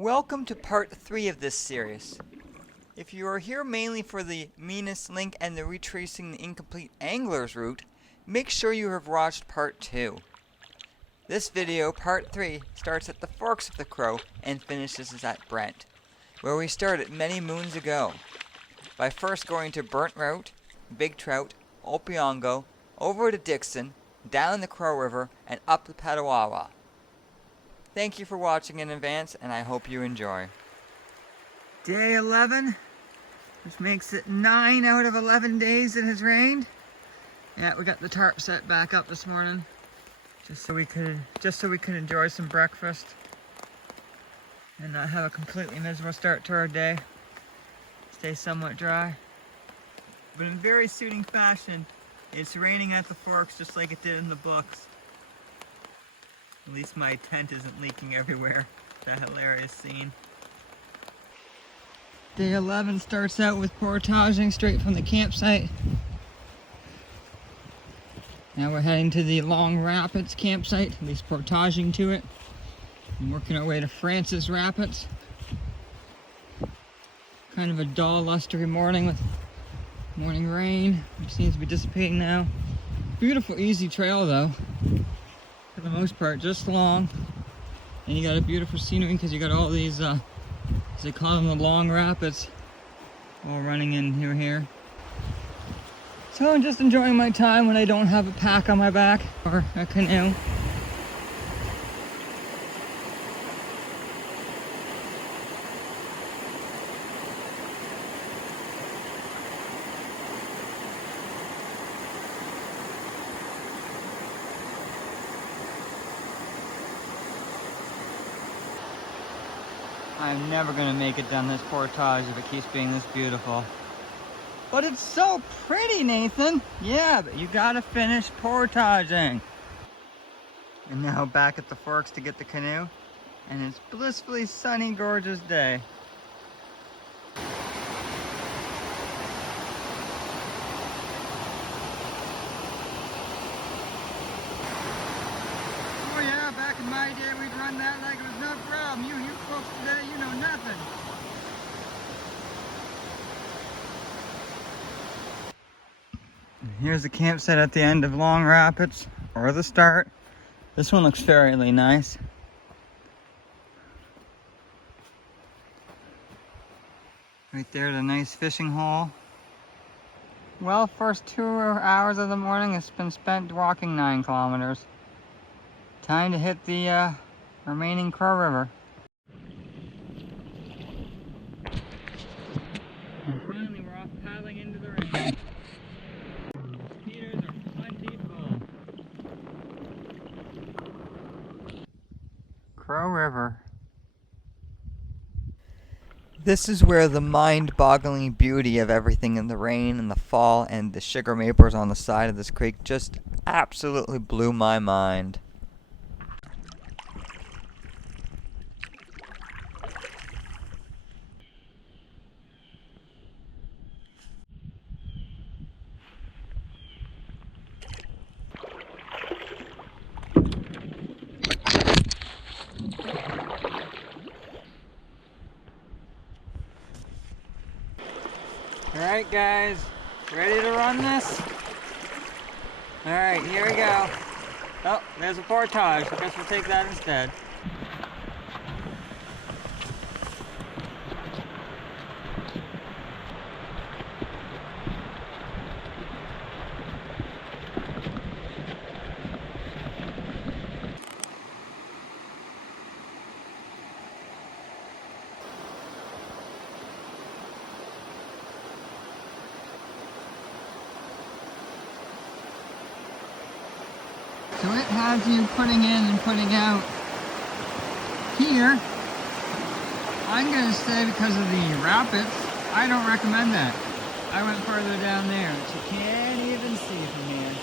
Welcome to part 3 of this series. If you are here mainly for the Meanest link and the Retracing the Incomplete Angler's route, make sure you have watched part 2. This video, part 3, starts at the Forks of the Crow and finishes at Brent, where we started many moons ago, by first going to Burnt Route, Big Trout, Opiongo, over to Dixon, down the Crow River, and up the Petewawa. Thank you for watching in advance, and I hope you enjoy. Day 11, which makes it 9 out of 11 days it has rained. Yeah, we got the tarp set back up this morning, just so we could enjoy some breakfast and not have a completely miserable start to our day. Stay somewhat dry, but in very suiting fashion, it's raining at the Forks just like it did in the books. At least my tent isn't leaking everywhere. That hilarious scene. Day 11 starts out with portaging straight from the campsite. Now we're heading to the Long Rapids campsite, at least portaging to it. And working our way to Francis Rapids. Kind of a dull, lustery morning with morning rain, which seems to be dissipating now. Beautiful, easy trail though. For the most part, just long, and you got a beautiful scenery because you got all these, as they call them, the Long Rapids, all running in here. So I'm just enjoying my time when I don't have a pack on my back or a canoe. I'm never gonna make it down this portage if it keeps being this beautiful. But it's so pretty, Nathan! Yeah, but you gotta finish portaging. And now back at the Forks to get the canoe, and it's blissfully sunny, gorgeous day. Oh yeah, back in my day we'd run that like it was no problem. You folks today, you know nothing. Here's the campsite at the end of Long Rapids, or the start. This one looks fairly nice. Right there, the nice fishing hole. Well, first 2 hours of the morning has been spent walking 9 kilometers. Time to hit the remaining Crow River. And finally we're off paddling into the rain. Speeders are plentiful. Crow River. This is where the mind-boggling beauty of everything in the rain and the fall and the sugar maples on the side of this creek just absolutely blew my mind. Alright guys, ready to run this? Alright, here we go. Oh, there's a portage. I guess we'll take that instead. So it has you putting in and putting out here. I'm going to say because of the rapids, I don't recommend that. I went further down there, which you can't even see from here.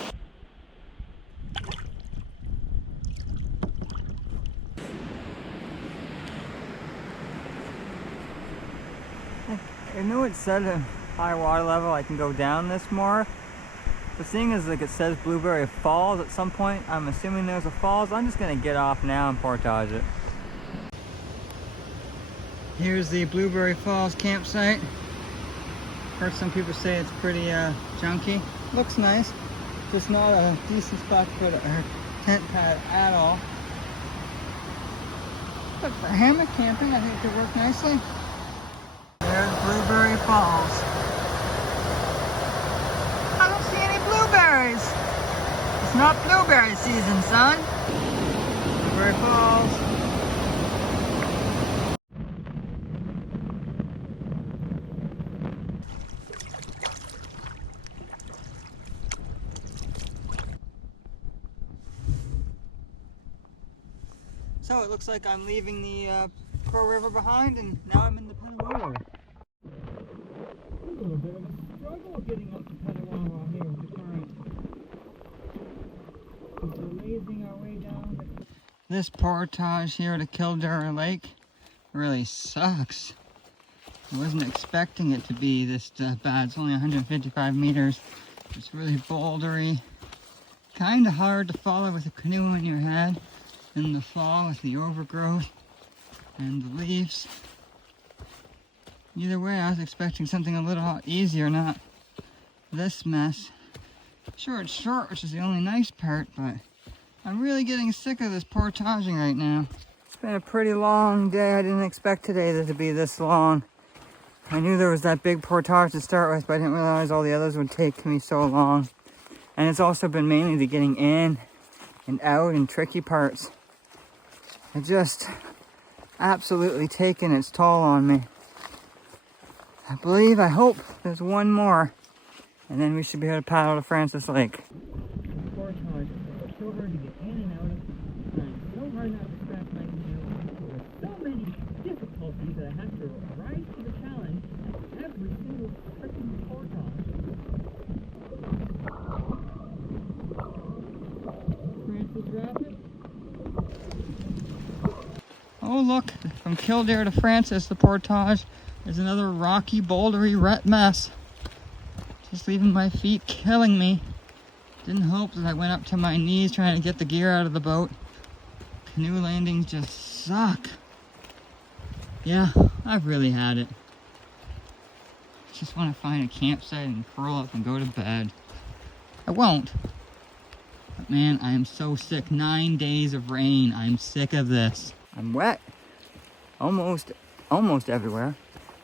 I know it said at high water level I can go down this more, but seeing as like it says Blueberry Falls at some point, I'm assuming there's a falls. I'm just gonna get off now and portage it. Here's the Blueberry Falls campsite. Heard some people say it's pretty junky. Looks nice. Just not a decent spot to put a tent pad at all. But for hammock camping, I think it could work nicely. There's Blueberry Falls. I don't see any blueberries. It's not blueberry season, son. Blueberry Falls. So it looks like I'm leaving the Pearl River behind, and now I'm in the Petewawa. A little bit of a struggle getting up to Petewawa here with the current. We're lazing our way down. This portage here to Cedar Lake really sucks. I wasn't expecting it to be this bad. It's only 155 meters. It's really bouldery. Kind of hard to follow with a canoe on your head in the fall with the overgrowth and the leaves. Either way, I was expecting something a little easier, not this mess. Sure, it's short, which is the only nice part, but I'm really getting sick of this portaging right now. It's been a pretty long day. I didn't expect today to be this long. I knew there was that big portage to start with, but I didn't realize all the others would take me so long. And it's also been mainly the getting in and out and tricky parts. It just absolutely taken its toll on me. I hope there's one more, and then we should be able to paddle to Francis Lake. Portage is so hard to get in and out of, and so hard not to scratch my canoe. There's so many difficulties that I have to rise to the challenge at every single freaking portage. Francis Rapid. Oh look, from Kildare to Francis, the portage is another rocky, bouldery, wet mess. Just leaving my feet killing me. Didn't hope that I went up to my knees trying to get the gear out of the boat. Canoe landings just suck. Yeah, I've really had it. Just want to find a campsite and curl up and go to bed. I won't. But man, I am so sick. 9 days of rain. I'm sick of this. I'm wet. Almost everywhere.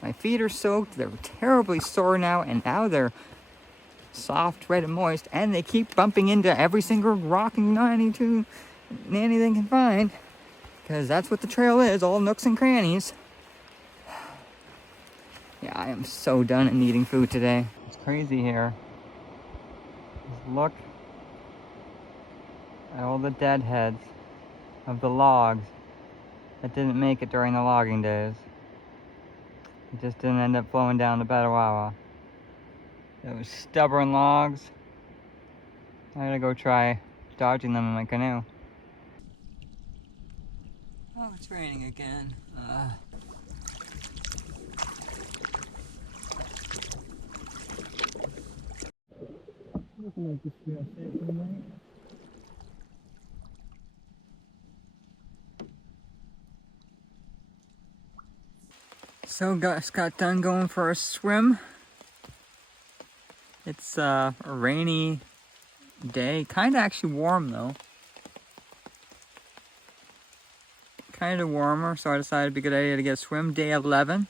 My feet are soaked. They're terribly sore now, and now they're soft, wet, and moist, and they keep bumping into every single rock and nanny they can find, because that's what the trail is, all nooks and crannies. Yeah, I am so done at needing food today. It's crazy here. Just look at all the deadheads of the logs that didn't make it during the logging days. It just didn't end up flowing down the Petewawa. Those stubborn logs. I gotta go try dodging them in my canoe. Oh, it's raining again. Looking like this trail safe for the night. So got done going for a swim. It's a rainy day, kind of actually warm though. Kind of warmer, so I decided it'd be a good idea to get a swim. Day 11.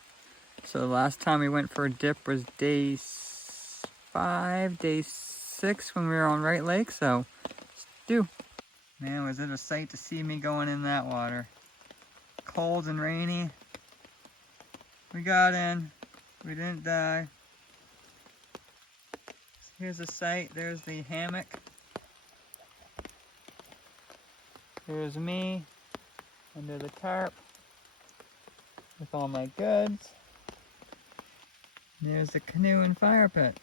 So the last time we went for a dip was day 5, day 6 when we were on Right Lake, so let's do. Man, was it a sight to see me going in that water. Cold and rainy. We got in, we didn't die. Here's the site, there's the hammock. Here's me, under the tarp, with all my goods. There's the canoe and fire pit.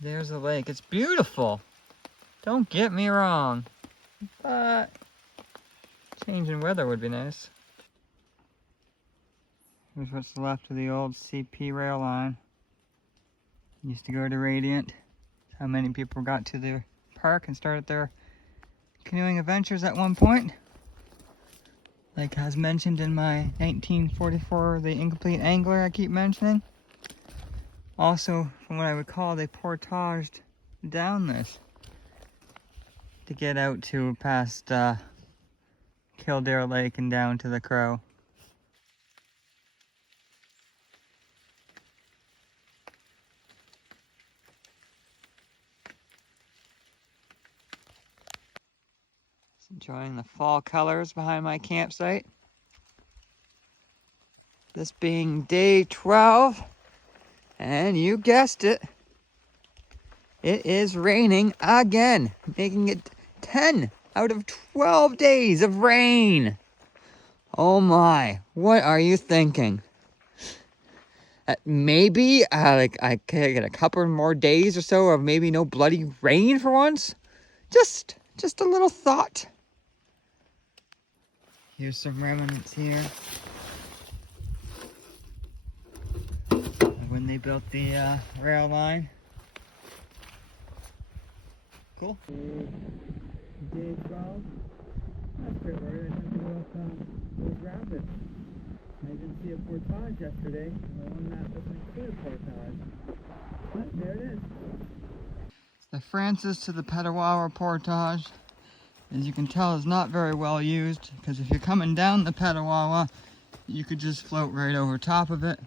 There's the lake, it's beautiful. Don't get me wrong, but changing weather would be nice. Here's what's left of the old CP rail line. Used to go to Radiant. How many people got to the park and started their canoeing adventures at one point. like as mentioned in my 1944 The Incomplete Angler I keep mentioning. Also, from what I recall, they portaged down this to get out to past Cedar Lake and down to the Crow. Just enjoying the fall colors behind my campsite. This being day 12, and you guessed it, it is raining again, making it 10 out of 12 days of rain. Oh my, what are you thinking? Maybe like I could get a couple more days or so of maybe no bloody rain for once? Just a little thought. Here's some remnants here. When they built the rail line. Cool. Day 12. That's pretty weird. I didn't go up those rapids. I didn't see a portage yesterday. The one that doesn't include a portage. But there it is. The Francis to the Petewawa portage, as you can tell, is not very well used, because if you're coming down the Petewawa, you could just float right over top of it.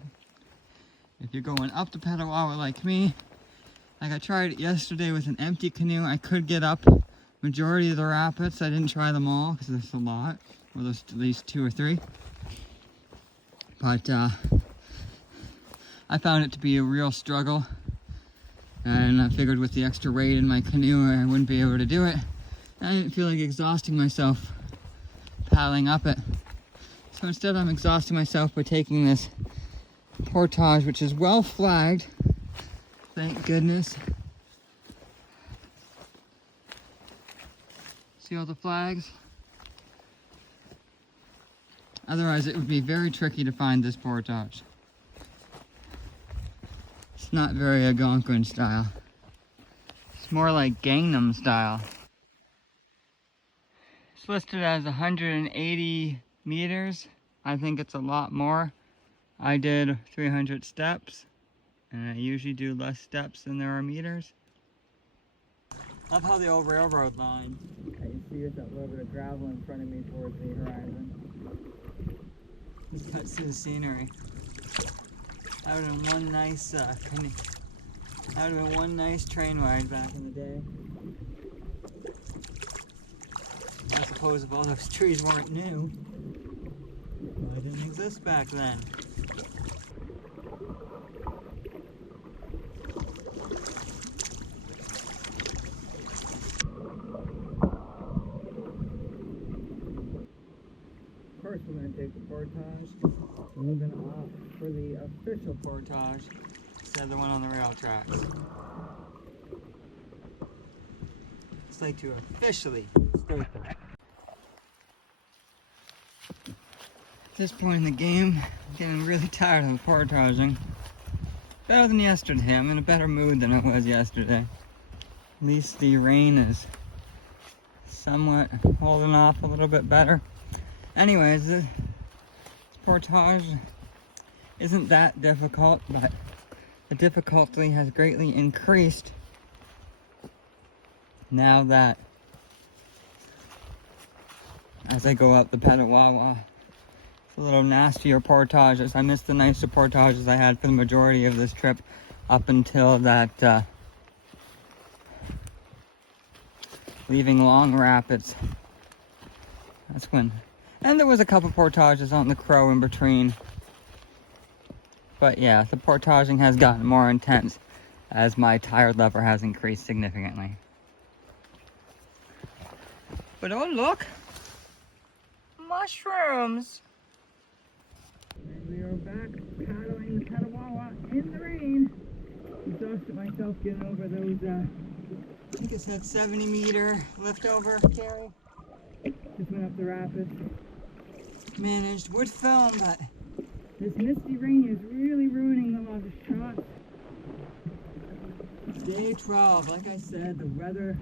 If you're going up the Petewawa like me, like I tried it yesterday with an empty canoe, I could get up majority of the rapids. I didn't try them all because there's a lot, or there's at least 2 or 3. But I found it to be a real struggle, and I figured with the extra weight in my canoe I wouldn't be able to do it. I didn't feel like exhausting myself paddling up it. So instead I'm exhausting myself by taking this portage, which is well flagged, thank goodness. See all the flags? Otherwise it would be very tricky to find this portage. It's not very Algonquin style. It's more like Gangnam style. It's listed as 180 meters. I think it's a lot more. I did 300 steps, and I usually do less steps than there are meters. Love how the old railroad line, you see there's that little bit of gravel in front of me towards the horizon. Just cuts through the scenery. That would have been one nice that would have been one nice train ride back in the day. I suppose if all those trees weren't new, well, they didn't exist back then. First we're going to take the portage, and we're going to opt for the official portage instead of the one on the rail tracks. It's like to officially start that. At this point in the game, I'm getting really tired of portaging. Better than yesterday. I'm in a better mood than I was yesterday. At least the rain is somewhat holding off a little bit better. Anyways, this portage isn't that difficult, but the difficulty has greatly increased now that as I go up the Petewawa. It's a little nastier portages. I missed the nicer portages I had for the majority of this trip up until that leaving Long Rapids. That's when. And there was a couple portages on the Crow in between. But yeah, the portaging has gotten more intense as my tire lever has increased significantly. But oh look! Mushrooms! And we are back paddling the Petewawa in the rain. Exhausted myself getting over those, I think it's that 70-meter liftover carry. Just went up the rapids. Managed, would film, but this misty rain is really ruining a lot of shots. Day 12, like I said, the weather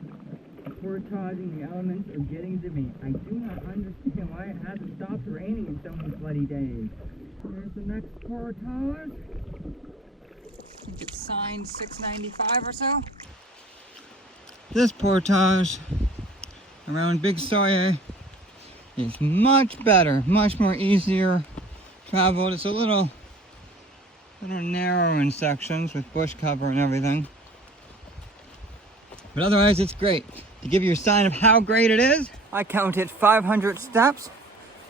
portaging, the elements are getting to me. I do not understand why it hasn't stopped raining in so many bloody days. Here's the next portage. I think it's signed 695 or so. This portage around Big Sawyer is much better, much more easier traveled. It's a little narrow in sections with bush cover and everything. But otherwise it's great. To give you a sign of how great it is, I counted 500 steps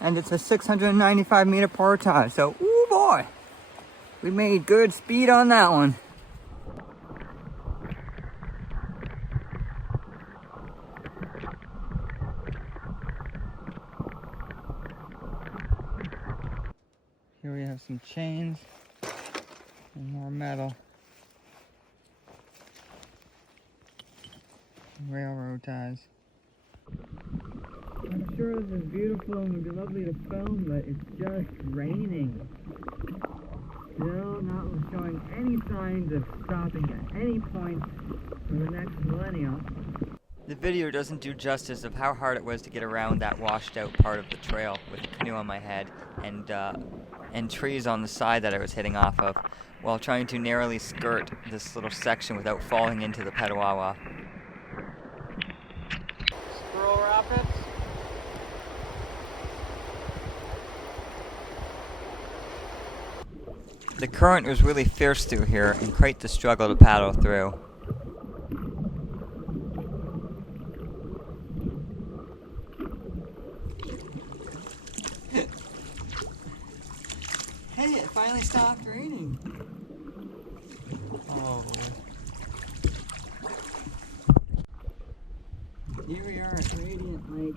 and it's a 695 meter portage. So, ooh boy, we made good speed on that one. Here we have some chains and more metal. Railroad ties. I'm sure this is beautiful and would be lovely to film, but it's just raining. Still not showing any signs of stopping at any point for the next millennium. The video doesn't do justice of how hard it was to get around that washed out part of the trail with the canoe on my head and trees on the side that I was hitting off of, while trying to narrowly skirt this little section without falling into the Petewawa. Squirrel Rapids. The current was really fierce through here and quite the struggle to paddle through. Hey, it finally stopped raining. Oh. Here we are at Radiant Lake.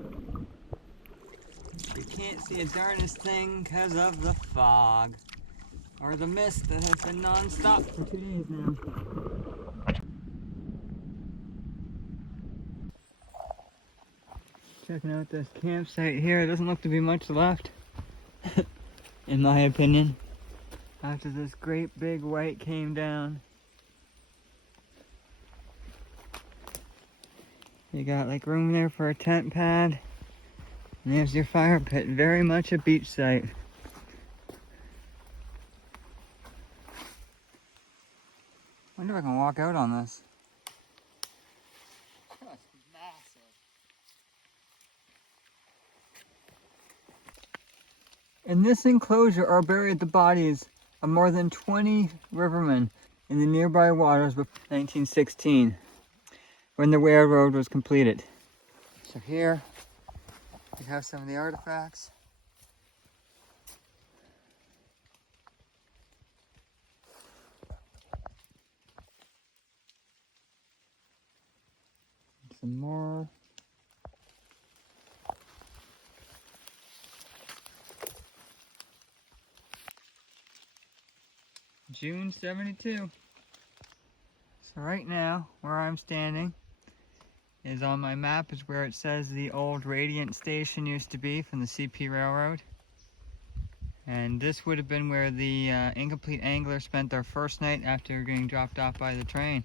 You can't see a darnest thing because of the fog. Or the mist that has been non-stop for 2 days now. Checking out this campsite here. It doesn't look to be much left, in my opinion, after this great big white came down. You got like room there for a tent pad. And there's your fire pit. Very much a beach site. I wonder if I can walk out on this. That's massive. In this enclosure are buried the bodies of more than 20 rivermen in the nearby waters before 1916, when the railroad was completed. So here we have some of the artifacts. Some more. June 72. So right now, where I'm standing is on my map is where it says the old Radiant station used to be from the CP Railroad. And this would have been where the incomplete anglers spent their first night after getting dropped off by the train.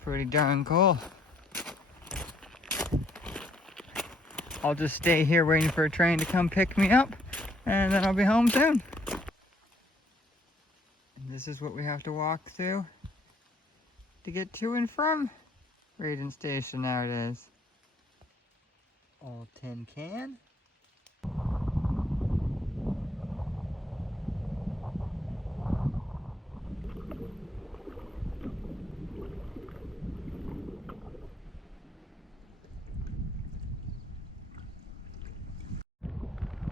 Pretty darn cool. I'll just stay here waiting for a train to come pick me up, and then I'll be home soon. And this is what we have to walk through to get to and from Radiant Station nowadays. Old tin can.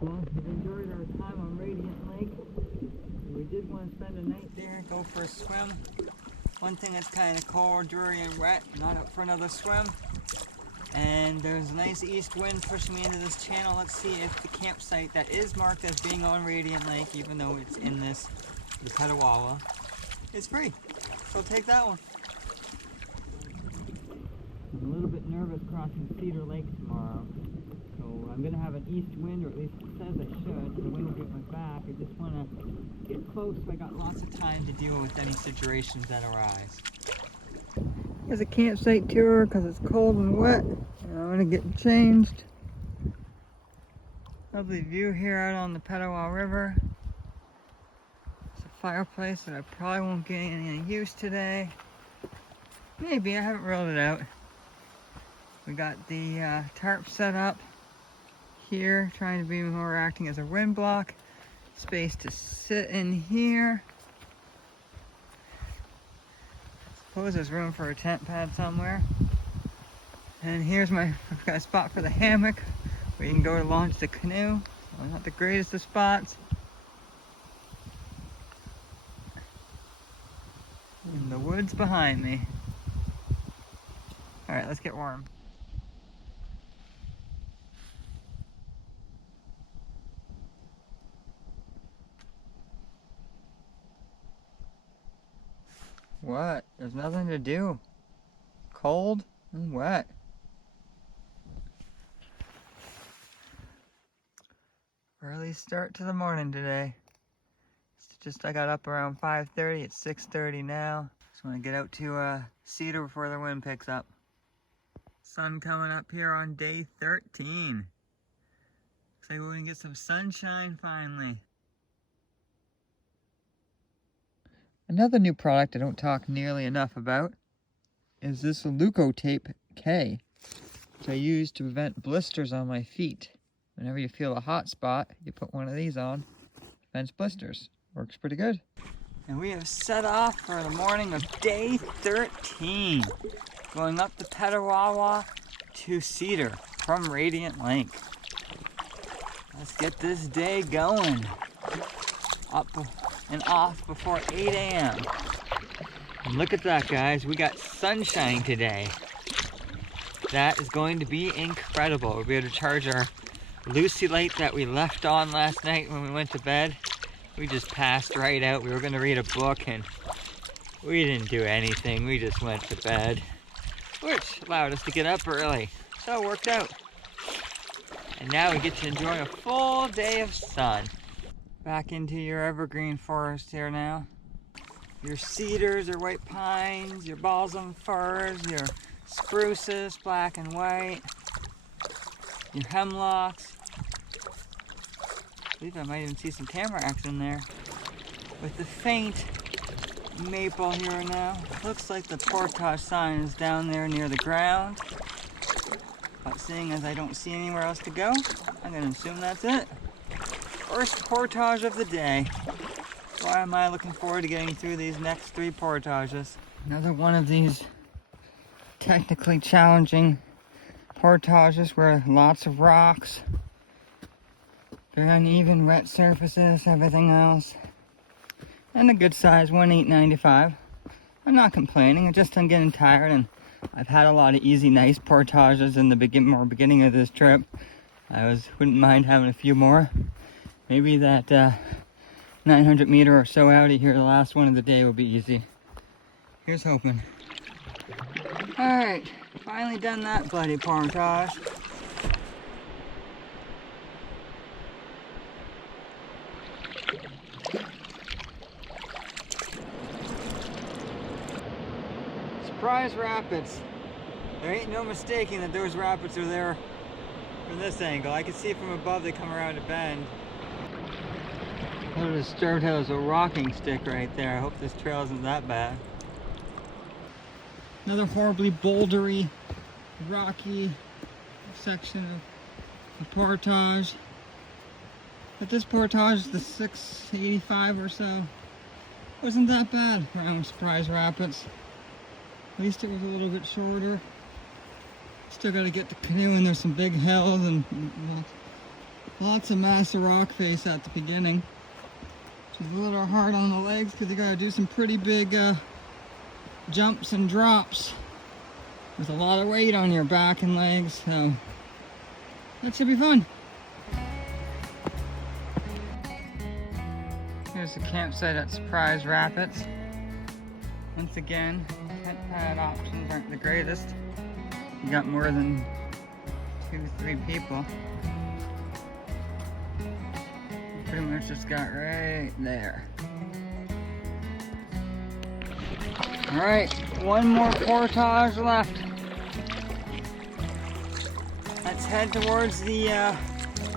Well, we've enjoyed our time on Radiant Lake. We did want to spend a night there, go for a swim. One thing that's kind of cold, dreary, and wet, not up for another swim. And there's a nice east wind pushing me into this channel. Let's see if the campsite that is marked as being on Radiant Lake, even though it's in the Petewawa, is free. So I'll take that one. I'm a little bit nervous crossing Cedar Lake tomorrow. So I'm going to have an east wind, or at least it says I should. The wind will be at my back. I just want to get close so I got lots of time to deal with any situations that arise. There's a campsite tour because it's cold and wet. And I'm gonna get changed. Lovely view here out on the Petewawa River. It's a fireplace that I probably won't get any use today. Maybe, I haven't rolled it out. We got the tarp set up here, trying to be more acting as a wind block. Space to sit in here. Suppose there's room for a tent pad somewhere. And here's I've got a spot for the hammock where you can go to launch the canoe. So not the greatest of spots. And the woods behind me. Alright, let's get warm. What? There's nothing to do. Cold and wet. Early start to the morning today. I got up around 5:30. It's 6:30 now. Just want to get out to Cedar before the wind picks up. Sun coming up here on day 13. Looks like we're going to get some sunshine finally. Another new product I don't talk nearly enough about is this Leukotape K, which I use to prevent blisters on my feet. Whenever you feel a hot spot, you put one of these on, prevents blisters. Works pretty good. And we have set off for the morning of day 13, going up the Petewawa to Cedar from Radiant Lake. Let's get this day going. Up and off before 8 a.m. And look at that, guys. We got sunshine today. That is going to be incredible. We'll be able to charge our Lucy light that we left on last night when we went to bed. We just passed right out. We were going to read a book and we didn't do anything. We just went to bed, which allowed us to get up early. So it worked out. And now we get to enjoy a full day of sun. Back into your evergreen forest here now. Your cedars, your white pines, your balsam firs, your spruces, black and white, your hemlocks. I believe I might even see some tamaracks in there. With the faint maple here now. Looks like the portage sign is down there near the ground. But seeing as I don't see anywhere else to go, I'm gonna assume that's it. First portage of the day. Why am I looking forward to getting through these next 3 portages? Another one of these technically challenging portages where lots of rocks, very uneven wet surfaces, everything else. And a good size one 895. I'm not complaining, I'm getting tired, and I've had a lot of easy, nice portages in the beginning of this trip. Wouldn't mind having a few more. Maybe that 900 meter or so out of here, the last one of the day, will be easy. Here's hoping. Alright, finally done that bloody portage. Surprise Rapids. There ain't no mistaking that those rapids are there from this angle. I can see from above they come around a bend. I would have disturbed how there's a rocking stick right there. I hope this trail isn't that bad. Another horribly bouldery, rocky section of the portage. But this portage, the 685 or so, wasn't that bad around Surprise Rapids. At least it was a little bit shorter. Still got to get the canoe, and there's some big hills and lots of massive rock face at the beginning. Which is a little hard on the legs because you got to do some pretty big jumps and drops. There's a lot of weight on your back and legs, so that should be fun. Here's the campsite at Surprise Rapids. Once again, tent pad options aren't the greatest. You got more than 2-3 people. Pretty much just got right there. Alright, one more portage left. Let's head towards the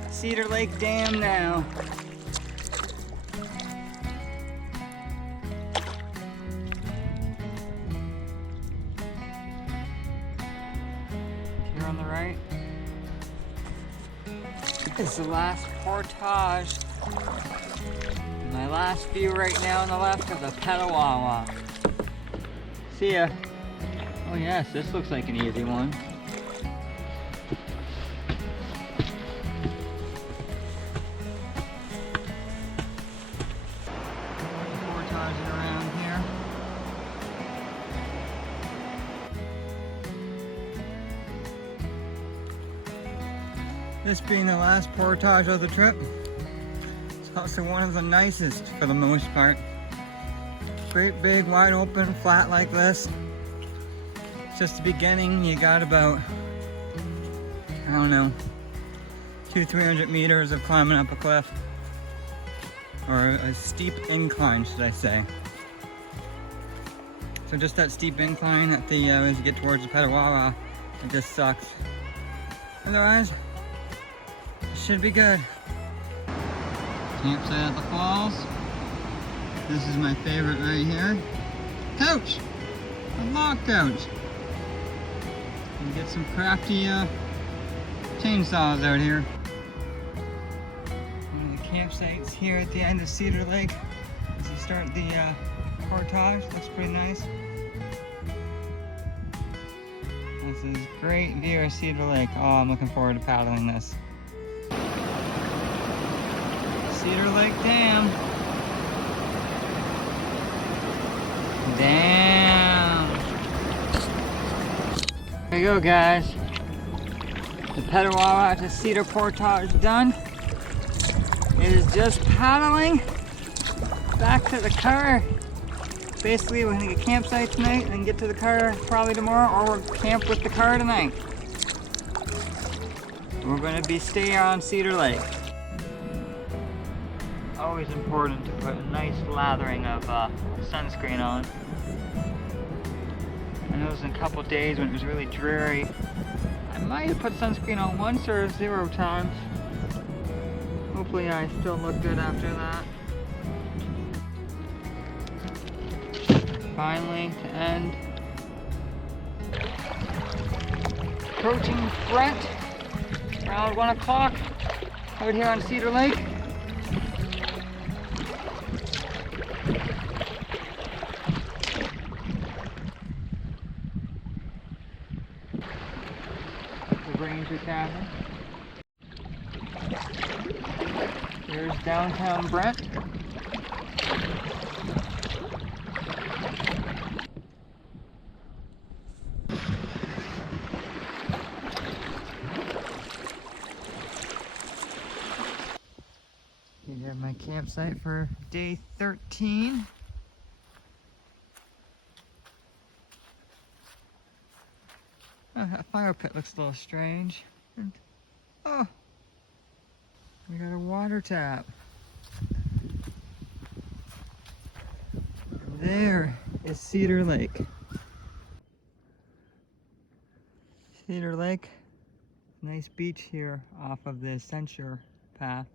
Cedar Lake Dam now. Here on the right is the last portage. My last view right now on the left of the Petewawa. See ya. Oh yes, this looks like an easy one. Portaging around here. This being the last portage of the trip. It's also one of the nicest for the most part. Great big wide open flat like this. It's just the beginning. You got about, I don't know, 200-300 meters of climbing up a cliff, or a steep incline should I say. So just that steep incline at the as you get towards the Petewawa, it just sucks. Otherwise it should be good. Campsite at the falls. This is my favorite right here. Couch! A log couch. And get some crafty chainsaws out here. One of the campsites here at the end of Cedar Lake as you start the portage. Looks pretty nice. This is a great view of Cedar Lake. Oh, I'm looking forward to paddling this. Cedar Lake Dam. Damn. There you go, guys. The Petewawa to Cedar Portage done. It is just paddling back to the car. Basically, we're gonna get a campsite tonight and get to the car probably tomorrow, or we'll camp with the car tonight. We're gonna be staying on Cedar Lake. Always important to put a nice lathering of sunscreen on. I know it was in a couple days when it was really dreary. I might have put sunscreen on once or 0 times. Hopefully I still look good after that. Finally, to end. Approaching Brent around 1 o'clock out here on Cedar Lake. Ranger Cabin. Here's downtown Brent. You have my campsite for day 13. Oh, that fire pit looks a little strange. And, oh, we got a water tap. There is Cedar Lake. Cedar Lake, nice beach here off of the Censure path.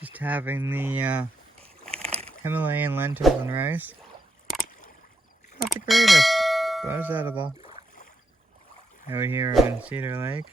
Just having the Himalayan lentils and rice. Not the greatest, but it's edible. Out here on Cedar Lake.